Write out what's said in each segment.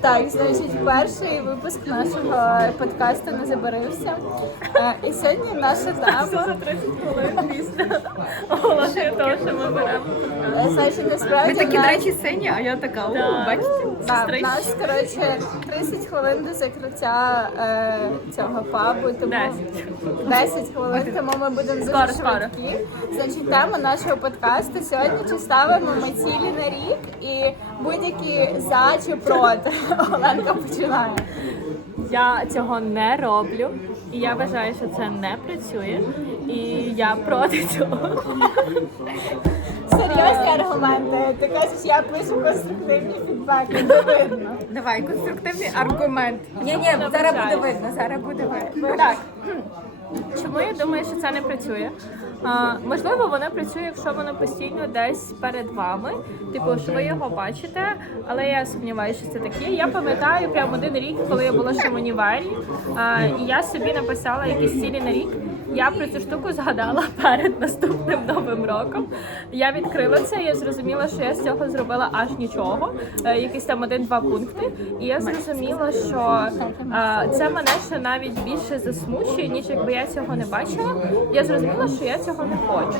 Так, значить, перший випуск нашого подкасту не забарився. Е, І сьогодні наша тема. за 30 хвилин після оголошення того, що ми беремо. е, Значить, насправді Ви такі, до речі, сині, а я така, о, бачите? В нас, коротше, 30 хвилин до закриття е, цього пабу, тому 10. 10 хвилин, тому ми будемо дуже швидкі. Значить, тема нашого подкасту сьогодні чи ставимо ми цілі на рік і будь-які за чи проти. Оленка починає. Я цього не роблю, і я вважаю, що це не працює. І я проти цього. Серйозні аргументи. Ти кажеш, я пишу конструктивні фідбеки, не видно. Давай, конструктивний аргумент. Ні, ні, зараз буде видно, зараз буде видно. Так. Чому я думаю, що це не працює? А, можливо, воно працює, якщо воно постійно десь перед вами. Типу, що ви його бачите, але я сумніваюся, що це таке. Я пам'ятаю прямо один рік, коли я була ще в універі, а, і я собі написала якісь цілі на рік. Я про цю штуку згадала перед наступним новим роком. Я відкрила це, я зрозуміла, що я з цього зробила аж нічого. Е, якісь там один-два пункти. І я зрозуміла, що е, це мене ще навіть більше засмучує, ніж якби я цього не бачила. Я зрозуміла, що я цього не хочу.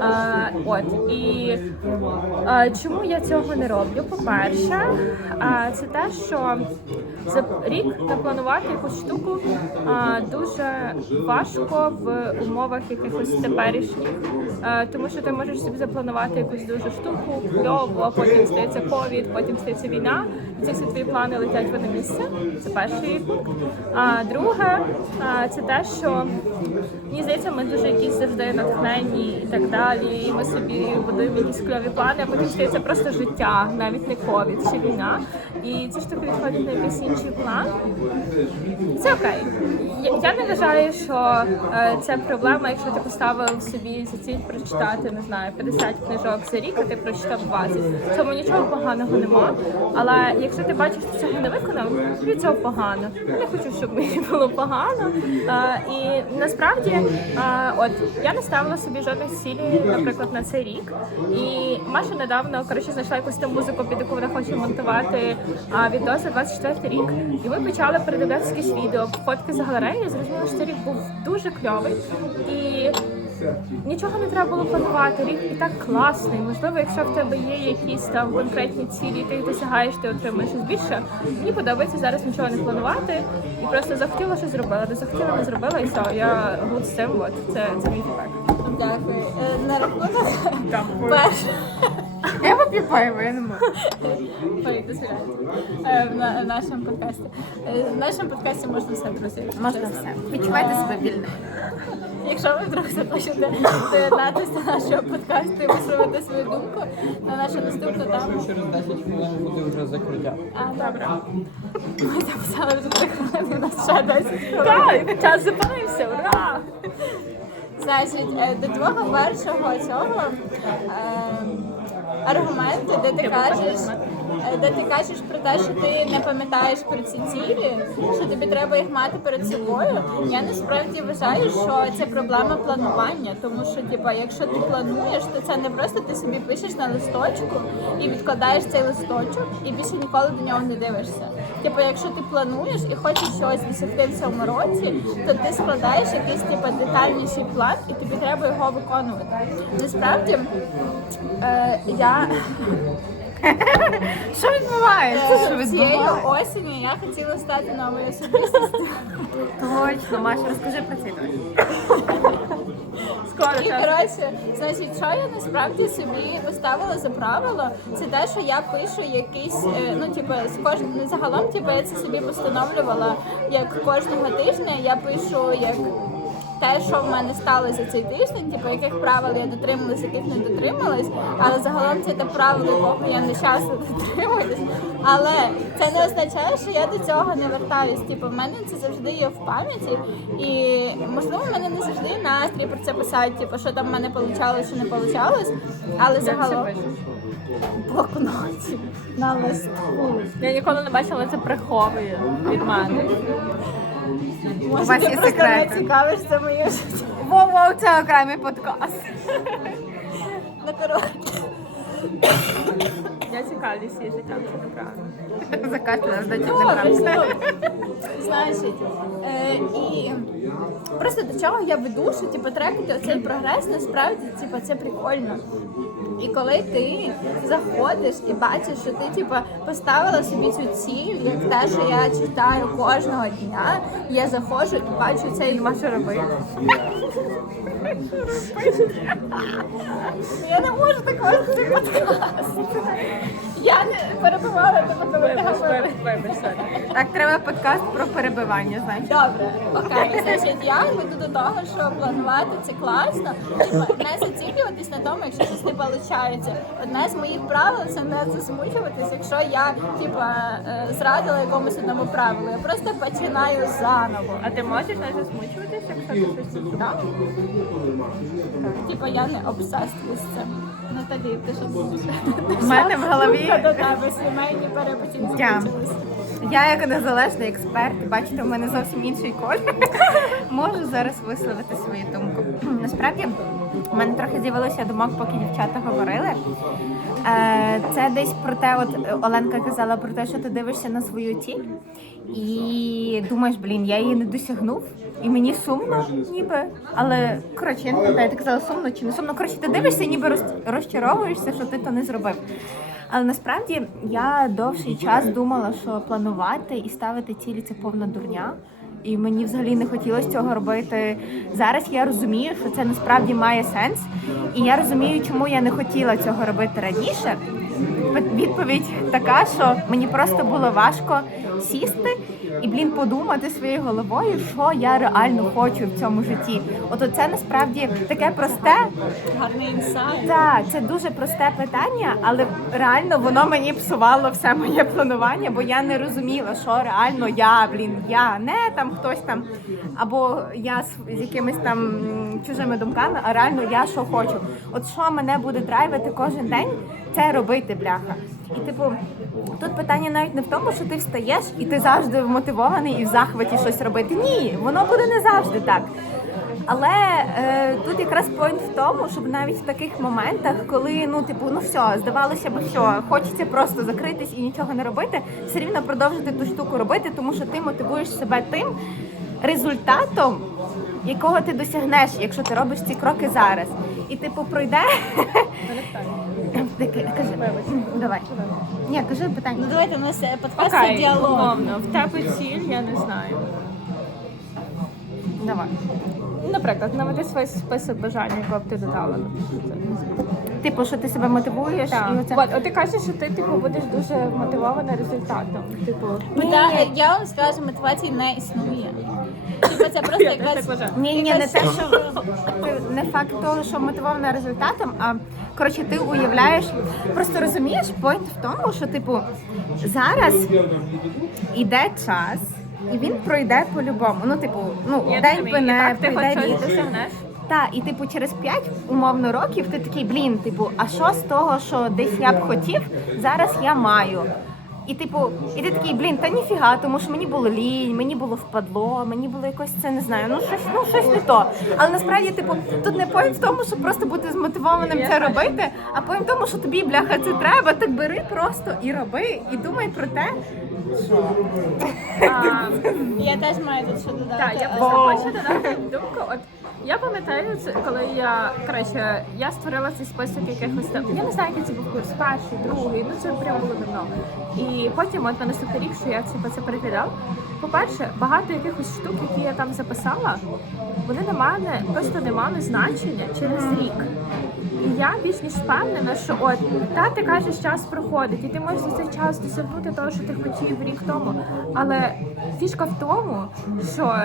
Е, от і чому я цього не роблю? По-перше, е, це те, що за рік напланувати якусь штуку е, дуже важко в умовах якихось теперішніх, Е, тому що ти можеш собі запланувати якусь дуже штуку, кльову, а потім стається ковід, потім стається війна, і ці всі твої плани летять в одне місце. Це перший пункт. А друге, е, це те, що мені здається, ми дуже якісь завжди натхненні і так далі. І ми собі будуємо якісь кльові плани, а потім стається просто життя, навіть не ковід чи війна. Ці штуки відходять на якийсь інший план. Це окей. Я, не вважаю, що е, це проблема, якщо ти поставив собі за ціль прочитати, не знаю, 50 книжок за рік, а ти прочитав 20. В цьому нічого поганого нема. Але якщо ти бачиш, що цього не виконав, тобі цього погано. Я не хочу, щоб мені було погано. Е, і насправді, е, от я не ставила собі жодних цілей, наприклад, на цей рік. І Маша недавно коротше знайшла якусь там музику, під яку вона хоче монтувати за 24 рік. І ми почали передивлятися якісь відео, фотки з галереї. Я зрозуміла, що цей рік був дуже кльовий. І Нічого не треба було планувати. Рік і так класний. Можливо, якщо в тебе є якісь там конкретні цілі, ти їх досягаєш, ти отримуєш щось більше. Мені подобається зараз нічого не планувати і просто захотіла щось зробила, не захотіла, не зробила, і все. Я гуд з цим. От це, це мій фідбек. Дякую. Е, На рахунок першого. Поп'ю я не можу. Е, в на- в нашому подкасті. Е, В нашому подкасті можна все, друзі. Можна все. Відчувайте себе вільним. Якщо ви вдруг захочете доєднатися до нашого подкасту і висловити свою думку на нашу наступну тему. Через 10 хвилин буде вже закриття. А, добре. Ми записали вже 3 хвилини, у нас ще 10 хвилин. Так, час зупинився, ура! Значить, е, до твого першого цього аргументу, де ти кажеш, е, де ти кажеш про те, що ти не пам'ятаєш про ці цілі, що тобі треба їх мати перед собою. Я насправді вважаю, що це проблема планування, тому що, типа, якщо ти плануєш, то це не просто ти собі пишеш на листочку і відкладаєш цей листочок, і більше ніколи до нього не дивишся. Типу, якщо ти плануєш і хочеш щось досягти в цьому році, то ти складаєш якийсь типу, детальніший план, і тобі треба його виконувати. Насправді е, я Що відбувається? Що е, цією відбувається? осінню я хотіла стати новою особистістю. Точно, Маша, розкажи про цей досвід. Скоро І час. коротше, значить, що я насправді собі поставила за правило, це те, що я пишу якийсь, е, ну типу, з кожним загалом, типу, я це собі постановлювала як кожного тижня. Я пишу як. Те, що в мене сталося цей тиждень, типу, яких правил я дотрималась, яких не дотрималась, але загалом це те правило, якого я нещасно дотримуюсь. Але це не означає, що я до цього не вертаюсь. Типу, в мене це завжди є в пам'яті, і можливо, в мене не завжди настрій про це писати, типу, що там в мене вийшло, що не вийшло. Але загалом блокноті на листку. Я ніколи не бачила, це приховує від мене. Може, вас є не цікавишся моє життя. Воу-воу, це окремий подкаст. Ну, коротше. Я цікавлюсь її життям, це неправильно. Закатила, значить, неправда. Значить, е, і просто до чого я веду, що типу, трекати оцей прогрес, насправді типу, це прикольно. І коли ти заходиш і бачиш, що ти типу, поставила собі цю ціль, як те, що я читаю кожного дня, я заходжу і бачу цей Нема що робити. Я не можу так вести подкаст. Я не перебувала тебе, коли ти говорила. Так, треба подкаст про перебивання, значить. Добре, окей. Значить, я веду до того, що планувати це класно. Типа не зациклюватись на тому, якщо щось не виходить. Одне з моїх правил це не засмучуватись, якщо я типа е, зрадила якомусь одному правилу. Я просто починаю заново. А ти можеш не засмучуватися, якщо ти щось не Да? Типа я не обсесую з цим. Наталі, ти що? У мене в голові сімейні перепочинки Я. як незалежний експерт, бачите, у мене зовсім інший колір. Можу зараз висловити свою думку. Насправді, у мене трохи з'явилося думок, поки дівчата говорили. Е, Це десь про те, от Оленка казала про те, що ти дивишся на свою ціль і думаєш, блін, я її не досягнув, і мені сумно, ніби. Але коротше, я не пам'ятаю, ти казала сумно чи не сумно. Коротше, ти дивишся, ніби роз- розчаровуєшся, що ти то не зробив. Але насправді я довший час думала, що планувати і ставити цілі це повна дурня. І мені взагалі не хотілося цього робити. Зараз я розумію, що це насправді має сенс. І я розумію, чому я не хотіла цього робити раніше. Відповідь така, що мені просто було важко сісти і, блін, подумати своєю головою, що я реально хочу в цьому житті. От це насправді таке просте, Гарний інсайт. так, це дуже просте питання, але реально воно мені псувало все моє планування, бо я не розуміла, що реально я, блін, я не там хтось там, або я з, з якимись там чужими думками, а реально я що хочу. От що мене буде драйвити кожен день, це робити, бляха. І типу, тут питання навіть не в тому, що ти встаєш і ти завжди вмотивований і в захваті щось робити. Ні, воно буде не завжди так. Але е, тут якраз поінт в тому, щоб навіть в таких моментах, коли ну типу, ну все, здавалося б, що хочеться просто закритись і нічого не робити, все рівно продовжити ту штуку робити, тому що ти мотивуєш себе тим результатом, якого ти досягнеш, якщо ти робиш ці кроки зараз. І типу пройде. Таке, Кажи, давай. Ні, кажи питання. Ну давайте у нас е, подкаст Окей, діалог. умовно, в тебе ціль, я не знаю. Давай. Наприклад, наведи свій список бажань, якого б ти додала. Типу, що ти себе мотивуєш Так. і оце. От, от ти кажеш, що ти типу будеш дуже мотивована результатом. Типу, Мета, я вам скажу, мотивації не існує. Типа це просто якась. Ні, ні, не те, що ти- не факт того, що мотивована результатом, а коротше, ти уявляєш. Просто розумієш, поінт в тому, що типу зараз іде час. І він пройде по-любому. Ну, типу, ну я день розумію. І мене так ти пройде щось рік. досягнеш. Так, і типу через 5 умовно років ти такий, блін, типу, а що з того, що десь я б хотів, зараз я маю. І типу, і ти такий, блін, та ніфіга, тому що мені було лінь, мені було впадло, мені було якось це не знаю, ну щось, ну щось не то. Але насправді, типу, тут не поінт в тому, щоб просто бути змотивованим це робити, а поінт в тому, що тобі, бляха, це треба, так бери просто і роби, і думай про те, А, Я теж маю тут що додати. Так, я просто хочу додати думку. От я пам'ятаю, це коли я коротше, я створила цей список якихось там. Я не знаю, який це був курс, перший, другий, ну це прямо було давно. І потім, от на наступний рік, що я це, це переглядав. По-перше, багато якихось штук, які я там записала, вони на мене просто не мали значення через рік. І я більш ніж впевнена, що от та ти кажеш, час проходить, і ти можеш за цей час досягнути того, що ти хотів рік тому. Але фішка в тому, що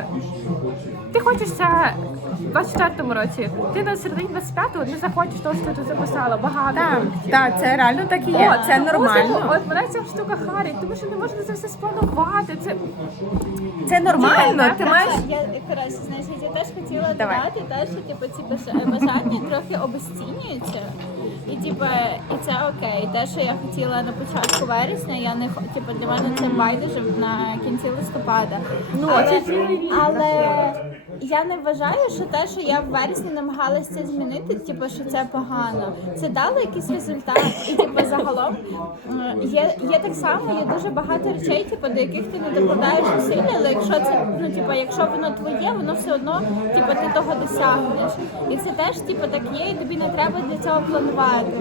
ти хочеш це в 24-му році, ти на середині 25-го не захочеш того, що ти записала. Багато так, так, це реально так і є, От, це нормально. типу, От мене ця штука харить, тому що не можна це все спланувати. Це Це нормально, ти Я- маєш. Я коротше, значить, я теж хотіла Давай. додати те, що типу ці бажання трохи обесцінюють. змінюється. І типа, і це окей. Те, що я хотіла на початку вересня, я не типа для мене це байдуже на кінці листопада. Ну, але, але я не вважаю, що те, що я в вересні намагалася це змінити, типу, що це погано. Це дало якийсь результат. І типу, загалом е, є, є так само, є дуже багато речей, типу, до яких ти не докладаєш зусилля, але якщо це ну, типу, якщо воно твоє, воно все одно типу, ти того досягнеш. І це теж типу, так є, і тобі не треба для цього планувати.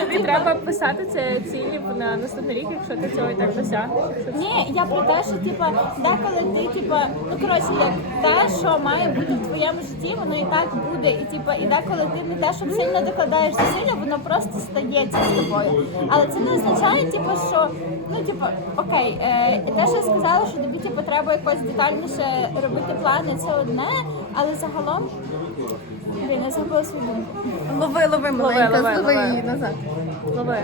Тобі треба писати це цілі на наступний рік, якщо ти цього і так досягнеш. Ні, я про те, що типа деколи ти типа, ну коротше, як те, що має бути в твоєму житті, воно і так буде. І типа, і деколи ти не те, щоб сильно докладаєш зусилля, воно просто стається з тобою. Але це не означає, типу, що ну типу, окей, е, те, що я сказала, що тобі типу, треба якось детальніше робити плани, це одне, але загалом. Блін, я забула свою думку. Лови, лови, маленька, лови, злови лови. її назад. Лови.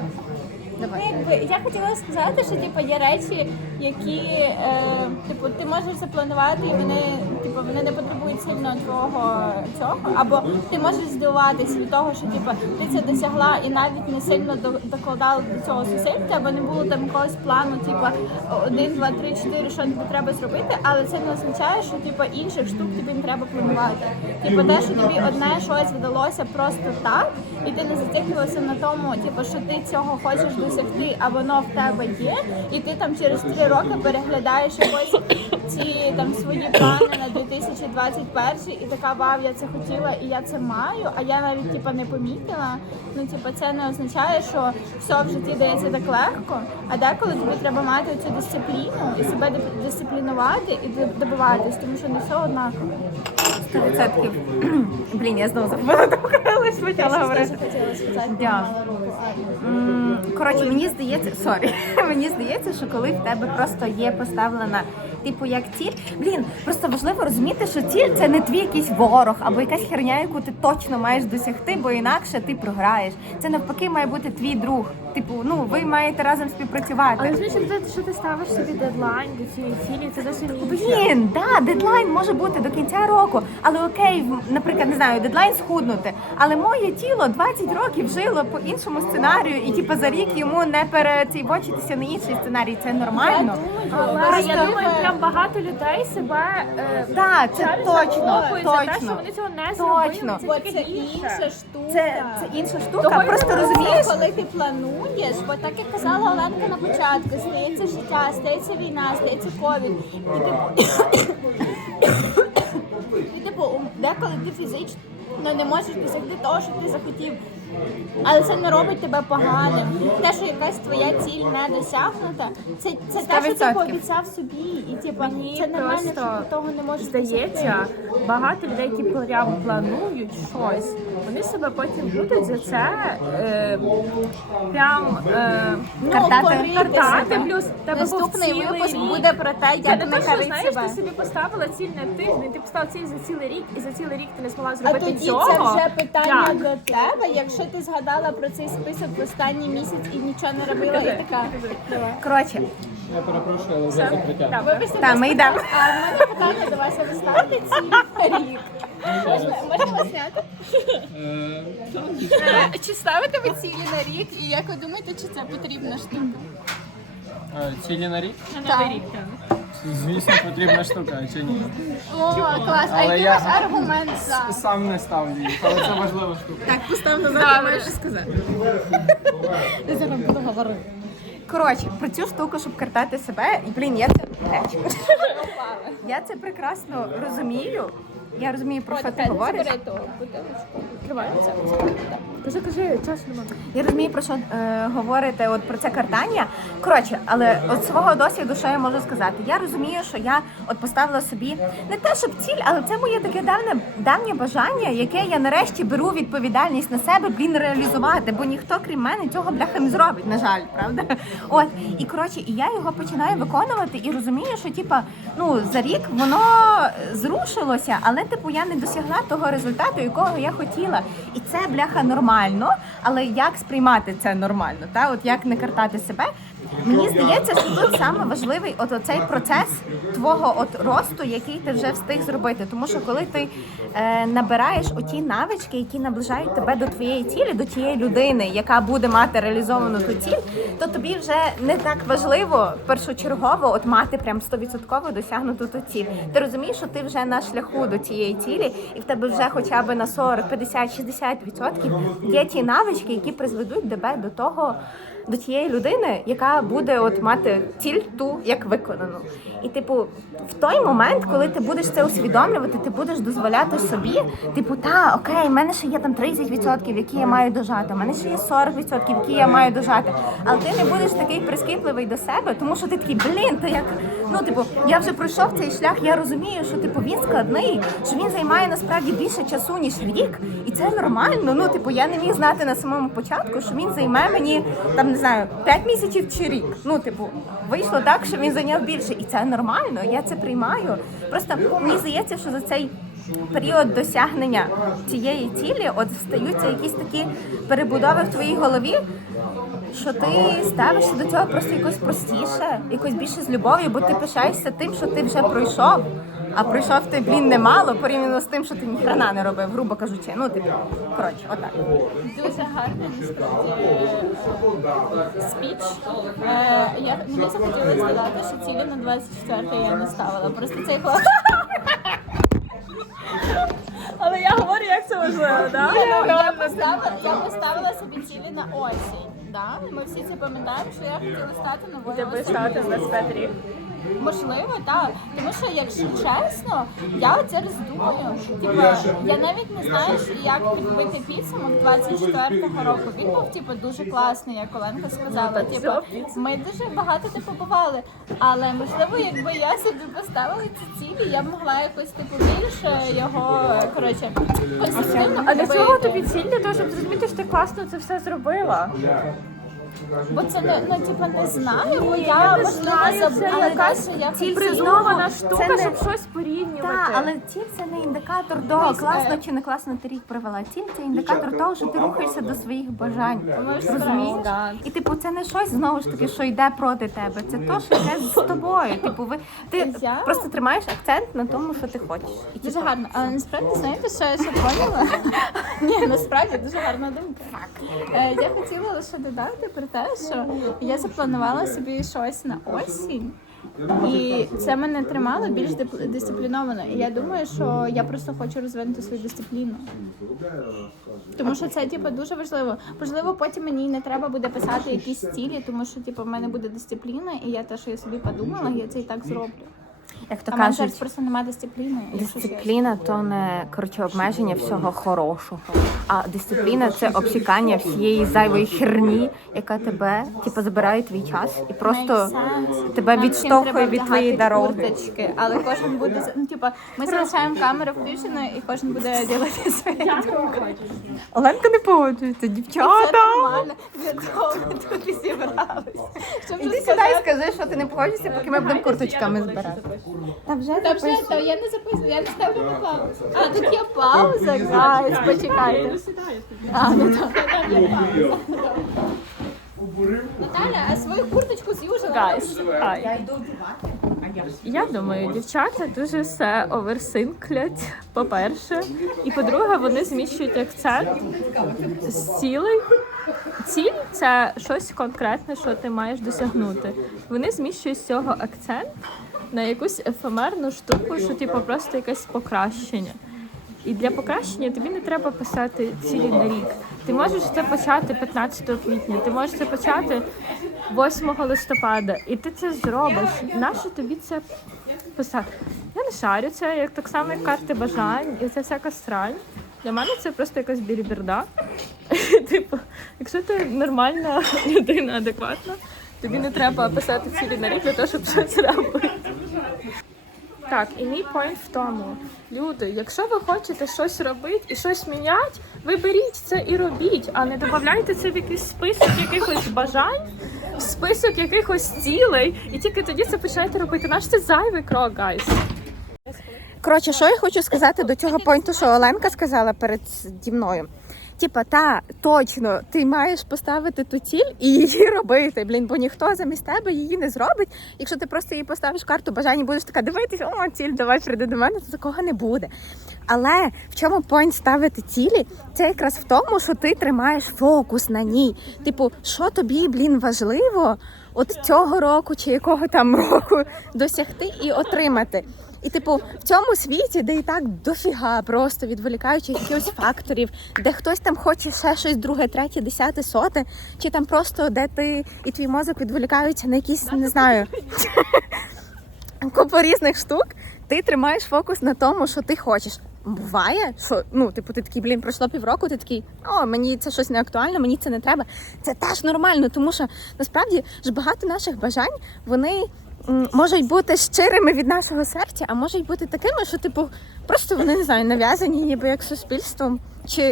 Ну, якби я хотіла сказати, що типу, є речі, які е, типу, ти можеш запланувати, і вони типу, вони не потребують сильно твого цього. Або ти можеш здивуватися від того, що типу, ти це досягла і навіть не сильно докладала до цього зусиль, тебе не було там якогось плану, типу, один, два, три, чотири, що тобі треба зробити, але це не означає, що типу, інших штук тобі не треба планувати. Типу, те, що тобі одне щось вдалося просто так, і ти не зациклилася на тому, типу, що ти цього хочеш досягти, а воно в тебе є, і ти там через три роки переглядаєш якось ці там свої плани на 2021 і така вау, я це хотіла і я це маю, а я навіть типу, не помітила. Ну, типу, це не означає, що все в житті дається так легко, а деколи тобі треба мати цю дисципліну і себе дисциплінувати і добиватись, тому що не все однаково. 100%. Блін, я знову забула, коли почала говорити. хотіла сказати. Да. Коротше, мені здається, сорі, мені здається, що коли в тебе просто є поставлена, типу, як ціль, блін, просто важливо розуміти, що ціль це не твій якийсь ворог або якась херня, яку ти точно маєш досягти, бо інакше ти програєш. Це навпаки має бути твій друг. Типу, ну ви маєте разом співпрацювати. Але звичайно, те, що ти ставиш собі дедлайн до цієї цілі, це інше. Блін, да, дедлайн може бути до кінця року, але окей, наприклад, не знаю, дедлайн схуднути. Але моє тіло 20 років жило по іншому сценарію, і типу за рік йому не перецейбочитися на інший сценарій. Це нормально. Але Просто- я думаю, прям багато людей себе е, Так, це через точно, за те, що вони цього не зробили. Точно. Це Бо це інша штука. Це, це інша штука. Того Просто розумієш. коли ти плануєш, бо так як казала Оленка на початку, стається життя, стається війна, стається ковід. І типу, типу деколи ти фізично не можеш досягти того, що ти захотів. Але це не робить тебе поганим. Те, що якась твоя ціль не досягнута, це, це те, що ти 100%. пообіцяв собі. І типу, Мені це нормально, просто що ти того не можеш Здається, досягти. багато людей, які прям планують щось, вони себе потім будуть за це е, прям е, Ну, Картати. корити картати, себе. плюс в тебе був Наступний цілий випуск рік. буде про те, Це як не те, що знаєш, себе. ти собі поставила ціль на тиждень, ти поставила ціль за цілий рік, і за цілий рік ти не змогла А зробити тоді цього. це вже питання Як? до тебе. Якщо ти згадала про цей список в останній місяць і нічого не робила, і така. Давай. Коротше, Я перепрошую, але вже закриття. Вибачте, Так, ми йдемо. А в мене питання до вас, а ви ставите цілі на рік? Можна, можна вас зняти? Е, Е, Чи ставите ви цілі на рік? І як ви думаєте, чи це потрібна штука? е, Цілі на рік? на новий рік. так. Звісно, потрібна штука, чи ні? О, клас. А Але який я- ваш аргумент за? Сам не ставлю їх, але це важлива штука. так, постав назад, можеш сказати. Коротше, про цю штуку, щоб картати себе, і блін, я це я це прекрасно розумію. Я розумію, про що ти говориш. Відкривається. Кажи, кажи, часу немає. Я розумію, про що е, говорите от про це картання. Коротше, але от свого досвіду, що я можу сказати? Я розумію, що я от поставила собі не те, щоб ціль, але це моє таке давне давнє бажання, яке я нарешті беру відповідальність на себе, блін, реалізувати, бо ніхто крім мене цього бляха не зробить, на жаль, правда? От і коротше, і я його починаю виконувати і розумію, що типа ну за рік воно зрушилося, але типу я не досягла того результату, якого я хотіла. І це бляха нормально. Але як сприймати це нормально? Та от як не картати себе? Мені здається, що тут саме важливий от оцей процес твого от росту, який ти вже встиг зробити. Тому що коли ти е, набираєш оті навички, які наближають тебе до твоєї цілі, до тієї людини, яка буде мати реалізовану ту ціль, то тобі вже не так важливо першочергово от мати прям 100% досягнуту ту ціль. Ти розумієш, що ти вже на шляху до цієї цілі, і в тебе вже хоча б на 40, 50, 60% є ті навички, які призведуть тебе до того. До тієї людини, яка буде от мати ціль ту як виконану. І типу, в той момент, коли ти будеш це усвідомлювати, ти будеш дозволяти собі, типу, та окей, в мене ще є там 30%, які я маю дожати, в мене ще є 40%, які я маю дожати. Але ти не будеш такий прискіпливий до себе, тому що ти такий, блін, то як ну типу, я вже пройшов цей шлях, я розумію, що типу він складний, що він займає насправді більше часу ніж рік, і це нормально. Ну, типу, я не міг знати на самому початку, що він займе мені там не знаю 5 місяців чи рік. Ну, типу, вийшло так, що він зайняв більше, і це нормально. Я це приймаю. Просто мені здається, що за цей. Період досягнення цієї цілі, от стаються якісь такі перебудови в твоїй голові, що ти ставишся до цього просто якось простіше, якось більше з любов'ю, бо ти пишаєшся тим, що ти вже пройшов. А пройшов ти, блін, немало порівняно з тим, що ти ніхрена не робив, грубо кажучи. Ну, типу, коротше, отак. Дуже гарний насправді спіч. Е, я мені захотілося сказати, що цілі на 24 я не ставила. Просто цей хлопець. Але я говорю, як це важливо, так? Я поставила, я поставила собі цілі на осінь. Да? Ми всі це пам'ятаємо, що я хотіла стати новою Тебе з 25 рік. Можливо, так. Тому що, якщо чесно, я оце роздумую. Типа, я навіть не знаю, як підбити підсумок 24-го року. Він був типу дуже класний, як Оленка сказала. Типу, ми дуже багато типу бували. Але можливо, якби я собі поставила ці цілі, я б могла якось типу більше його коротше конструктивно А для чого тобі ціль? Для того, щоб зрозуміти, що ти класно це все зробила. Бо це не ну типу не знаю, бо я я не можливо забула, якась що я ціль хотіла. Придумана штука, не- щоб щось порівнювати. Так, але ціль це не індикатор до класно е, чи не класно ти рік провела. Ціль це індикатор того, що ти рухаєшся до своїх бажань. Розумієш? І типу, це не щось знову ж таки, що йде проти тебе. Це то, що йде з тобою. Типу, ви ти Я- просто тримаєш акцент на тому, що ти хочеш. І Дуже типу, гарно. Але насправді знаєте, що я ще поняла? Ні, насправді дуже гарна думка. Е, Я хотіла лише додати про те, що я запланувала собі щось на осінь. І це мене тримало більш дисципліновано. І я думаю, що я просто хочу розвинути свою дисципліну. Тому що це типу, дуже важливо. Можливо, потім мені не треба буде писати якісь цілі, тому що типу, в мене буде дисципліна, і я те, що я собі подумала, я це і так зроблю. Як то А мене зараз просто немає дисципліни. дисципліна то не коротше обмеження всього хорошого. А дисципліна це обсікання всієї зайвої херні, яка тебе типу, забирає твій час і просто тебе відштовхує від твоєї дороги. курточки, але кожен буде ну, типа, ми залишаємо камеру включеною і кожен буде робити свою думку. Оленка не погоджується, Це дівчата. нормально. Для того ми тут і зібралися. Іди сюди і скажи, що ти не погодишся, поки ми будемо курточками збирати. Та вже Та вже, та я не записую, я не ставлю на паузу. А, тут є пауза, гайс, почекайте. А, ну так, там є пауза. Наталя, а свою курточку з'южила? Гайс, ай. Я думаю, дівчата дуже все оверсинклять, по-перше. І по-друге, вони зміщують акцент з цілей. Ціль це щось конкретне, що ти маєш досягнути. Вони зміщують з цього акцент на якусь ефемерну штуку, що типу просто якесь покращення. І для покращення тобі не треба писати цілі на рік. Ти можеш це почати 15 квітня, ти можеш це почати 8 листопада, і ти це зробиш. Нащо тобі це писати? Я не шарю це, як так само, як карти бажань, і це всяка срань. Для мене це просто якась біліберда. Типу, якщо ти нормальна людина, адекватна, тобі не треба писати цілі на рік для того, щоб щось робити. Так, і мій поінт в тому, люди, якщо ви хочете щось робити і щось міняти, ви беріть це і робіть, а не додавайте це в якийсь список якихось бажань, в список якихось цілей, і тільки тоді це починаєте робити. Наш це зайвий крок, гайс. Коротше, що я хочу сказати до цього поінту, що Оленка сказала перед мною. Типа, та точно, ти маєш поставити ту ціль і її робити. Блін, бо ніхто замість тебе її не зробить. Якщо ти просто їй поставиш карту бажання, будеш така дивитись, о, ціль, давай прийди до мене, то такого не буде. Але в чому point ставити цілі? Це якраз в тому, що ти тримаєш фокус на ній. Типу, що тобі, блін, важливо от цього року чи якого там року досягти і отримати. І, типу, в цьому світі, де і так дофіга просто відволікаючих якихось факторів, де хтось там хоче ще щось друге, третє, десяте, соте, чи там просто де ти і твій мозок відволікаються на якісь, не знаю, купу різних штук, ти тримаєш фокус на тому, що ти хочеш. Буває, що ну, типу, ти такий, блін, пройшло півроку, ти такий, о, мені це щось не актуально, мені це не треба. Це теж нормально, тому що насправді ж багато наших бажань вони можуть бути щирими від нашого серця, а можуть бути такими, що типу просто вони не знаю, нав'язані, ніби як суспільством. Чи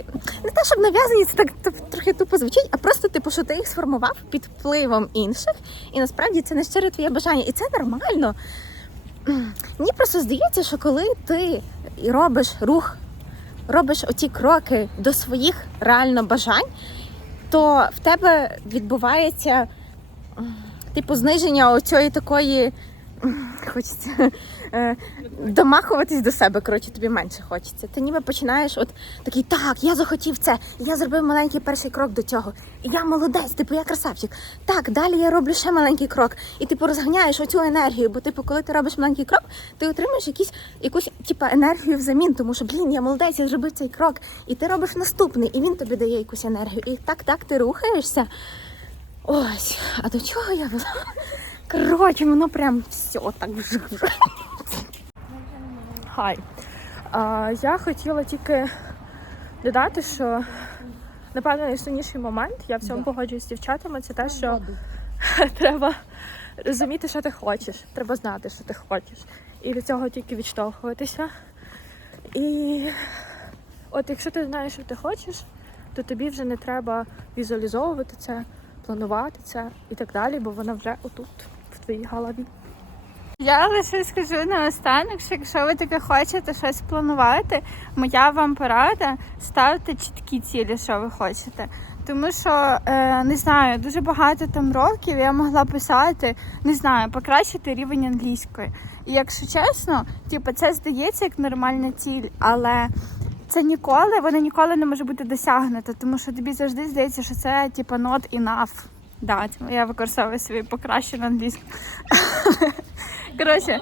не те, щоб нав'язані, це так трохи тупо звучить, а просто типу, що ти їх сформував під впливом інших, і насправді це не щире твоє бажання, і це нормально. Мені просто здається, що коли ти робиш рух, робиш оті кроки до своїх реально бажань, то в тебе відбувається типу зниження оцієї такої. Хочеться е, домахуватись до себе, коротше, тобі менше хочеться. Ти ніби починаєш от такий, так, я захотів це, я зробив маленький перший крок до цього. Я молодець, типу, я красавчик. Так, далі я роблю ще маленький крок. І типу розганяєш оцю енергію, бо типу, коли ти робиш маленький крок, ти отримаєш якісь якусь типу, енергію взамін, тому що блін, я молодець, я зробив цей крок. І ти робиш наступний, і він тобі дає якусь енергію. І так, так ти рухаєшся. Ось, а до чого я вела? Коротше, воно прям все так вжик. Хай. А, я хотіла тільки додати, що напевно найсумніший момент, я в цьому погоджуюсь з дівчатами, це те, що треба розуміти, що ти хочеш. Треба знати, що ти хочеш. І від цього тільки відштовхуватися. І от якщо ти знаєш, що ти хочеш, то тобі вже не треба візуалізовувати це, планувати це і так далі, бо воно вже отут, в твоїй голові. Я лише скажу наостанок, що якщо ви таке хочете щось планувати, моя вам порада ставте чіткі цілі, що ви хочете. Тому що е, не знаю, дуже багато там років я могла писати, не знаю, покращити рівень англійської. І якщо чесно, типу, це здається як нормальна ціль, але це ніколи, воно ніколи не може бути досягнуто, тому що тобі завжди здається, що це типу not enough. Да, я використовую свій покращений англійську. Коротше,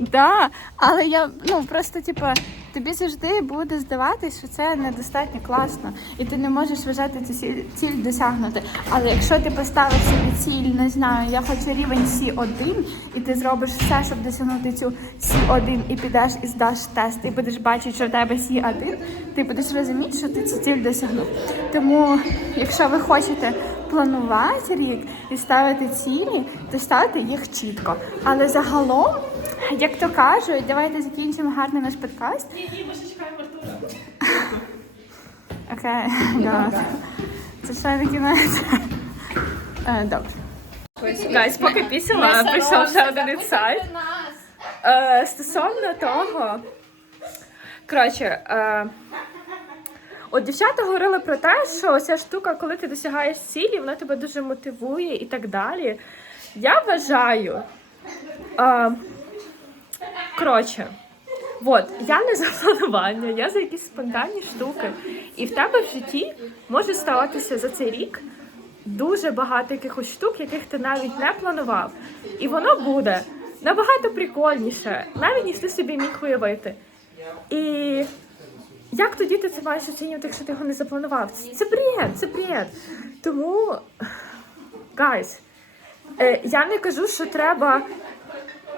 да, але я ну просто типу, тобі завжди буде здаватись, що це недостатньо класно, і ти не можеш вважати цю ціль досягнути. Але якщо ти поставиш собі ціль, не знаю, я хочу рівень C1, і ти зробиш все, щоб досягнути цю C1, і підеш і здаш тест, і будеш бачити, що в тебе C1, ти будеш розуміти, що ти цю ціль досягнув. Тому, якщо ви хочете планувати рік і ставити цілі, то ставте їх чітко. Але загалом, як то кажуть, давайте закінчимо гарно наш подкаст. Ні, ні, ми ще чекаємо Окей, добре. Це ще не кінець. Е, Добре. Гайс, поки пісила, прийшов ще один інсайт. Е, стосовно того. Коротше, е, от дівчата говорили про те, що ця штука, коли ти досягаєш цілі, вона тебе дуже мотивує і так далі. Я вважаю. Е, коротше, от, я не за планування, я за якісь спонтанні штуки. І в тебе в житті може ставатися за цей рік дуже багато якихось штук, яких ти навіть не планував. І воно буде набагато прикольніше, навіть ніж ти собі міг уявити. І як тоді ти це маєш оцінювати, якщо ти його не запланував? Це, бред, це бред. Тому, guys, е, я не кажу, що треба.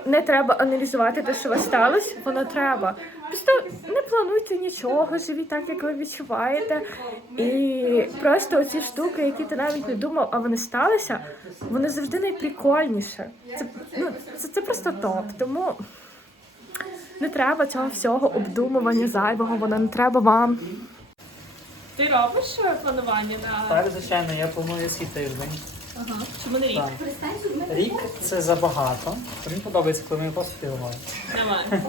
Не треба аналізувати те, що у вас сталося, воно треба. Просто не плануйте нічого, живіть так, як ви відчуваєте. І просто оці штуки, які ти навіть не думав, а вони сталися, вони завжди найприкольніше. Це, ну, це, це просто топ. Тому не треба цього всього обдумування зайвого, воно не треба вам. Ти робиш планування на Так, звичайно, я планую свій тиждень. Ага. Чому не рік? Так. Рік це забагато. Мені подобається, коли ми просто співаємо. Давай.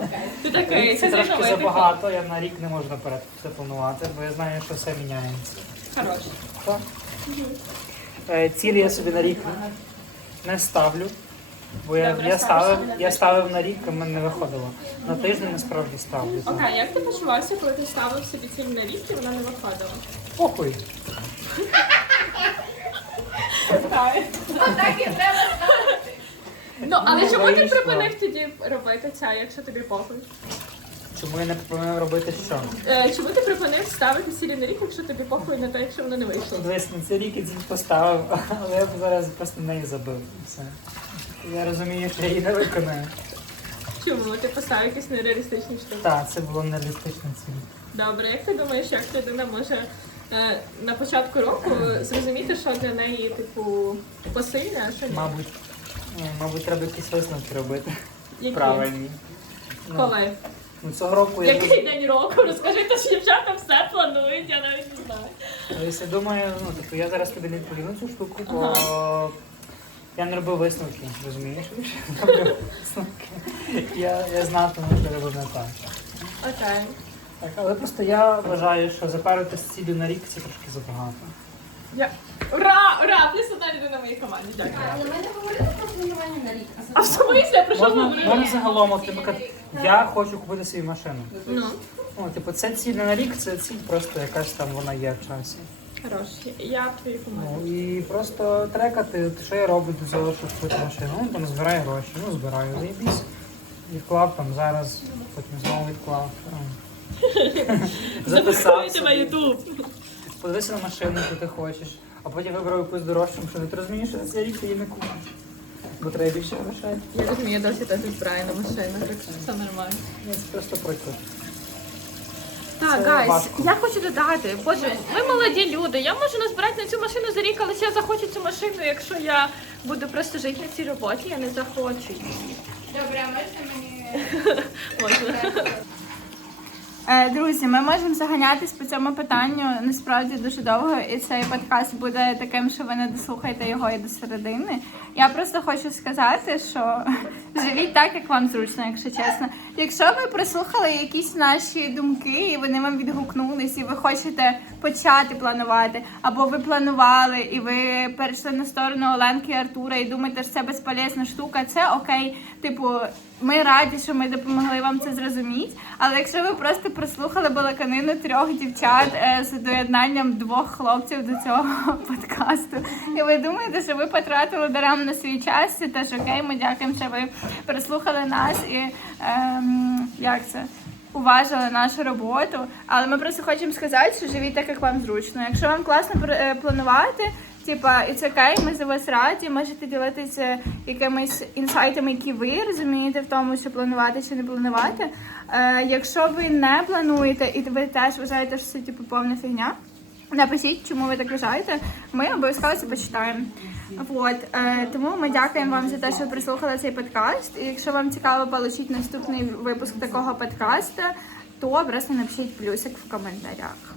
Ти такий, Рік це це трошки забагато, я на рік не можу наперед все планувати, бо я знаю, що все міняється. Хорош. Так. Е, Цілі я собі на рік не ставлю. Бо я, Добре, я, ставиш ставив, собі на я тиждень. ставив на рік, а в мене не виходило. На тиждень насправді ставлю. так. Окей, як ти почувався, коли ти ставив собі ціль на рік і вона не виходила? Похуй. Ну, але Ну, чому ти вийшло. припинив тоді робити це, якщо тобі похуй? Чому я не повинен робити що? Е, чому ти припинив ставити цілі на рік, якщо тобі похуй на те, якщо воно не вийшло? Дивись, на цей рік я ціль поставив, але я б зараз просто неї забив. і Все. Я розумію, що я її не виконаю. Чому ти поставив якісь нереалістичні штуки? Так, це було нереалістична ціль. Добре, як ти думаєш, як людина може на початку року зрозуміти, що для неї, типу, посильне, а що ні? Мабуть, ну, мабуть, треба якісь висновки робити. Які? Правильні. Ну, Коли? ну, цього року я Який день року? Розкажи, то що дівчата все планують, я навіть не знаю. Тобто я думаю, ну тобто я зараз тобі не відповім на цю штуку, бо я не робив висновки, розумієш? Я робив висновки. Я, я знатиму, що робив не так. Окей. Так. Але просто я вважаю, що запарити з цілю на рік це трошки забагато. Я... Ура! Ура! Плюс одна людина в моїй команді. Дякую. Але ми не говорили про планування на рік. А в смислі? Я про що Можна, говорила? можна загалом, от, наприклад, я хочу купити собі машину. Ну, Ну, типу, це ціль не на рік, це ціль просто якась там вона є в часі. хорош. Я в твоїй команді. Ну і просто трекати, що я роблю для того, щоб купити машину. Ну там збираю гроші, ну збираю, заєбісь. Відклав там зараз, потім знову відклав. Тебе собі. Ютуб. Подивися на машину, яку ти хочеш, а потім вибрав якусь дорожчу машину. Ти розумієш, що за цей рік ти її не купиш. Бо треба більше грошей. Я розумію, я досі теж збираю на так що все нормально. Ні, Це просто приклад. Так, Це гайс, важко. я хочу додати. Боже, ви молоді люди. Я можу назбирати на цю машину за рік, але я захочу цю машину, якщо я буду просто жити на цій роботі, я не захочу її. Добре, а можна мені. Можна. Е, Друзі, ми можемо заганятись по цьому питанню насправді дуже довго, і цей подкаст буде таким, що ви не дослухаєте його і до середини. Я просто хочу сказати, що живіть так, як вам зручно, якщо чесно. Якщо ви прослухали якісь наші думки, і вони вам відгукнулись, і ви хочете почати планувати, або ви планували, і ви перейшли на сторону Оленки і Артура, і думаєте, що це безполезна штука, це окей. Типу, ми раді, що ми допомогли вам це зрозуміти. Але якщо ви просто прослухали балаканину трьох дівчат е, з доєднанням двох хлопців до цього подкасту, і ви думаєте, що ви потратили даремно свій час, це теж окей. Ми дякуємо, що ви прослухали нас і ем, як це. Уважили нашу роботу, але ми просто хочемо сказати, що живіть так, як вам зручно. Якщо вам класно е, планувати, типа і це окей, ми за вас раді. Можете ділитися якимись інсайтами, які ви розумієте в тому, що планувати чи не планувати. Е, якщо ви не плануєте і ви теж вважаєте, що це типу повна фігня. Напишіть, чому ви так вважаєте. Ми обов'язково це почитаємо. Вот. Е, тому ми дякуємо вам за те, що прислухали цей подкаст. І якщо вам цікаво отримати наступний випуск такого подкасту, то просто напишіть плюсик в коментарях.